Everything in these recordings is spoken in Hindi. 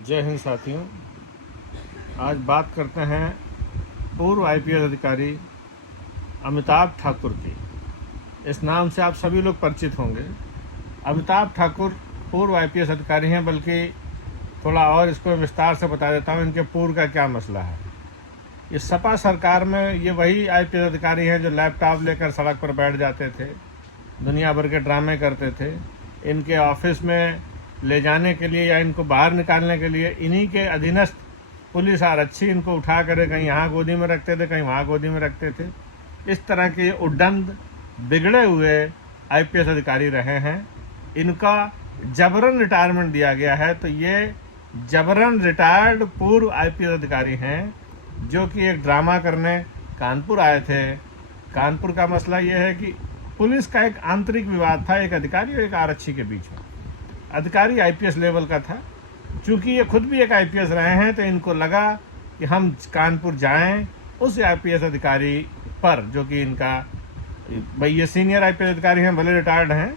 जय हिंद साथियों। आज बात करते हैं पूर्व आईपीएस अधिकारी अमिताभ ठाकुर की। इस नाम से आप सभी लोग परिचित होंगे। अमिताभ ठाकुर पूर्व आईपीएस अधिकारी हैं, बल्कि थोड़ा और इसको विस्तार से बता देता हूँ इनके पूर्व का क्या मसला है। इस सपा सरकार में ये वही आईपीएस अधिकारी हैं जो लैपटॉप लेकर सड़क पर बैठ जाते थे, दुनिया भर के ड्रामे करते थे। इनके ऑफिस में ले जाने के लिए या इनको बाहर निकालने के लिए इन्हीं के अधीनस्थ पुलिस आरक्षी इनको उठा कर कहीं यहाँ गोदी में रखते थे, कहीं वहाँ गोदी में रखते थे। इस तरह के उद्दंड बिगड़े हुए आईपीएस अधिकारी रहे हैं। इनका जबरन रिटायरमेंट दिया गया है, तो ये जबरन रिटायर्ड पूर्व आईपीएस अधिकारी हैं जो कि एक ड्रामा करने कानपुर आए थे। कानपुर का मसला ये है कि पुलिस का एक आंतरिक विवाद था एक अधिकारी और एक आरक्षी के बीच में। अधिकारी आईपीएस लेवल का था। चूंकि ये खुद भी एक आईपीएस रहे हैं, तो इनको लगा कि हम कानपुर जाएं उस आईपीएस अधिकारी पर, जो कि इनका भाई ये सीनियर आईपीएस अधिकारी हैं, भले रिटायर्ड हैं,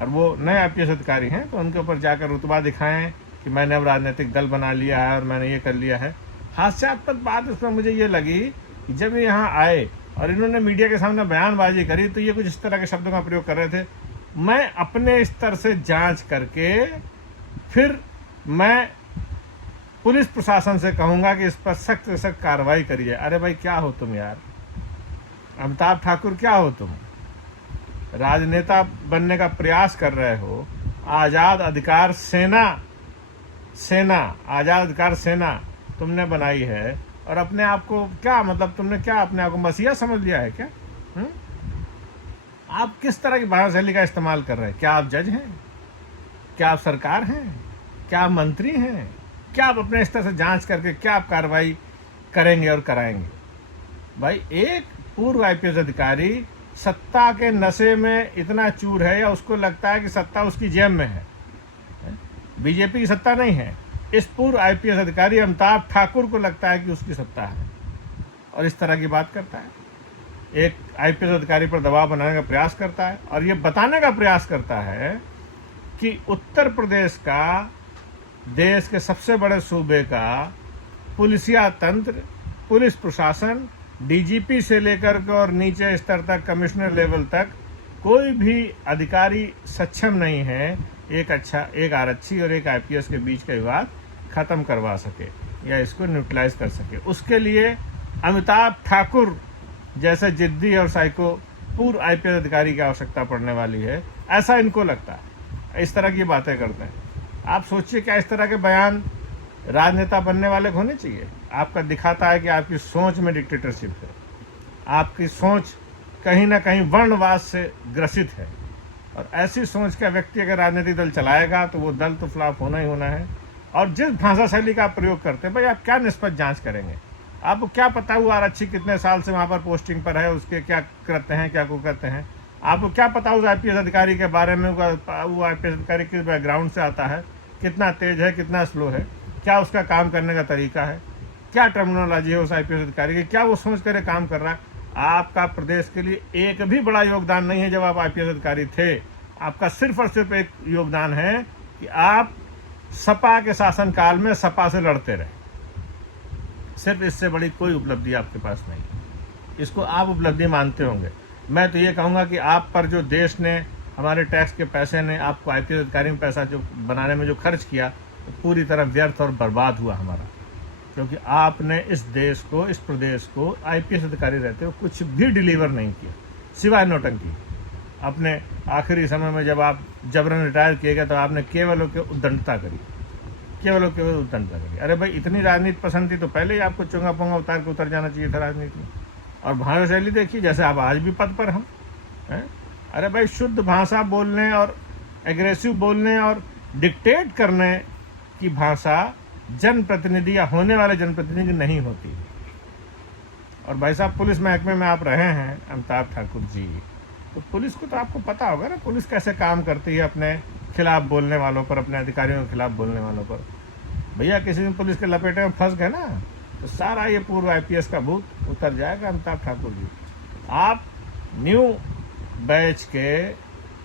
और वो नए आईपीएस अधिकारी हैं, तो उनके ऊपर जाकर रुतबा दिखाएं कि मैंने अब राजनीतिक दल बना लिया है और मैंने ये कर लिया है। हास्यास्पद बात इसमें मुझे ये लगी कि जब ये यहाँ आए और इन्होंने मीडिया के सामने बयानबाजी करी, तो ये कुछ इस तरह के शब्दों का प्रयोग कर रहे थे, मैं अपने स्तर से जांच करके फिर मैं पुलिस प्रशासन से कहूंगा कि इस पर सख्त से सख्त कार्रवाई करिए। अरे भाई, क्या हो तुम यार? अमिताभ ठाकुर क्या हो तुम? राजनेता बनने का प्रयास कर रहे हो। आजाद अधिकार सेना तुमने बनाई है, और अपने आप को क्या मतलब, तुमने क्या अपने आप को मसीहा समझ लिया है क्या? आप किस तरह की भाषा शैली का इस्तेमाल कर रहे हैं? क्या आप जज हैं? क्या आप सरकार हैं? क्या आप मंत्री हैं? क्या आप अपने स्तर से जांच करके क्या आप कार्रवाई करेंगे और कराएंगे? भाई, एक पूर्व आईपीएस अधिकारी सत्ता के नशे में इतना चूर है, या उसको लगता है कि सत्ता उसकी जेब में है, बीजेपी की सत्ता नहीं है। इस पूर्व आईपीएस अधिकारी अमिताभ ठाकुर को लगता है कि उसकी सत्ता है, और इस तरह की बात करता है। एक आईपीएस अधिकारी पर दबाव बनाने का प्रयास करता है, और ये बताने का प्रयास करता है कि उत्तर प्रदेश का, देश के सबसे बड़े सूबे का पुलिसिया तंत्र, पुलिस प्रशासन, डीजीपी से लेकर के और नीचे स्तर तक, कमिश्नर लेवल तक, कोई भी अधिकारी सक्षम नहीं है एक आरक्षी और एक आईपीएस के बीच का विवाद खत्म करवा सके या इसको न्यूट्रलाइज कर सके। उसके लिए अमिताभ ठाकुर जैसे जिद्दी और साइको पूर्व आईपीएस अधिकारी की आवश्यकता पड़ने वाली है, ऐसा इनको लगता है। इस तरह की बातें करते हैं। आप सोचिए, क्या इस तरह के बयान राजनेता बनने वाले होने चाहिए? आपका दिखाता है कि आपकी सोच में डिक्टेटरशिप है, आपकी सोच कहीं ना कहीं वर्णवाद से ग्रसित है, और ऐसी सोच का व्यक्ति अगर राजनीतिक दल चलाएगा तो वो दल तो फ्लॉप होना ही होना है। और जिस भाषा शैली का आप प्रयोग करते हैं, भाई आप क्या निष्पक्ष जांच करेंगे? आपको क्या पता हुआ आरक्षी कितने साल से वहाँ पर पोस्टिंग पर है, उसके क्या करते हैं, क्या को करते हैं? आपको क्या पता उस आईपीएस अधिकारी के बारे में, वो आईपीएस अधिकारी किस बैकग्राउंड से आता है, कितना तेज है, कितना स्लो है, क्या उसका काम करने का तरीका है, क्या टर्मिनोलॉजी है उस आईपीएस अधिकारी की, क्या वो सोच कर काम कर रहा है? आपका प्रदेश के लिए एक भी बड़ा योगदान नहीं है जब आप आईपीएस अधिकारी थे। आपका सिर्फ और सिर्फ एक योगदान है कि आप सपा के शासनकाल में सपा से लड़ते रहे। सिर्फ इससे बड़ी कोई उपलब्धि आपके पास नहीं। इसको आप उपलब्धि मानते होंगे। मैं तो ये कहूँगा कि आप पर जो देश ने, हमारे टैक्स के पैसे ने आपको आईपीएस अधिकारी में पैसा जो बनाने में जो खर्च किया, तो पूरी तरह व्यर्थ और बर्बाद हुआ हमारा। क्योंकि आपने इस देश को, इस प्रदेश को आईपीएस अधिकारी रहते हुए कुछ भी डिलीवर नहीं किया, सिवाय नौटंकी। अपने आखिरी समय में जब आप जबरन रिटायर किए गए, तो आपने केवल उद्दंडता करी, केवल उद्दंडता करी। अरे भाई, इतनी राजनीति पसंद थी तो पहले ही आपको चोंगा पोंगा उतार के उतर जाना चाहिए था राजनीति में। और भाषा शैली देखिए, जैसे आप आज भी पद पर हम हैं। अरे भाई, शुद्ध भाषा बोलने और एग्रेसिव बोलने और डिक्टेट करने की भाषा जनप्रतिनिधि या होने वाले जनप्रतिनिधि नहीं होती। और भाई साहब, पुलिस महकमे में आप रहे हैं अमिताभ ठाकुर जी, तो पुलिस को तो आपको पता होगा ना, पुलिस कैसे काम करती है अपने खिलाफ बोलने वालों पर, अपने अधिकारियों के खिलाफ बोलने वालों पर। भैया, किसी दिन पुलिस के लपेटे में फंस गए ना, तो सारा ये पूर्व आईपीएस का भूत उतर जाएगा। अमिताभ ठाकुर जी, आप न्यू बैच के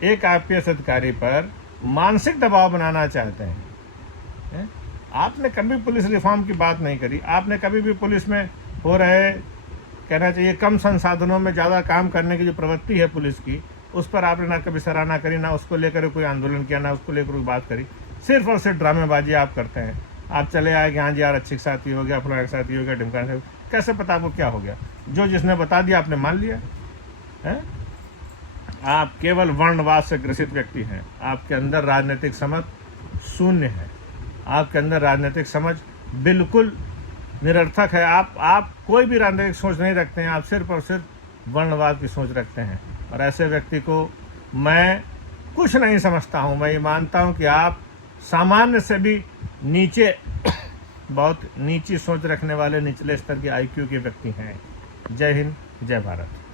एक आईपीएस अधिकारी पर मानसिक दबाव बनाना चाहते हैं। आपने कभी पुलिस रिफॉर्म की बात नहीं करी। आपने कभी भी पुलिस में हो रहे, कहना चाहिए, कम संसाधनों में ज़्यादा काम करने की जो प्रवृत्ति है पुलिस की, उस पर आपने ना कभी सराहना करी, ना उसको लेकर कोई आंदोलन किया, ना उसको लेकर कोई बात करी। सिर्फ और सिर्फ ड्रामेबाजी आप करते हैं। आप चले आए कि हाँ जी यार अच्छे के साथ ये हो गया, फलाने के साथ ये हो गया, ढिमकाने से। कैसे पता आपको क्या हो गया? जो जिसने बता दिया आपने मान लिया है। आप केवल वर्णवाद से ग्रसित व्यक्ति हैं। आपके अंदर राजनीतिक समझ शून्य है। आपके अंदर राजनीतिक समझ बिल्कुल निरर्थक है। आप कोई भी राजनीतिक सोच नहीं रखते हैं। आप सिर्फ और सिर्फ वर्णवाद की सोच रखते हैं, और ऐसे व्यक्ति को मैं कुछ नहीं समझता हूँ। मैं ये मानता हूँ कि आप सामान्य से भी नीचे, बहुत नीची सोच रखने वाले, निचले स्तर के IQ के व्यक्ति हैं। जय हिंद, जय भारत।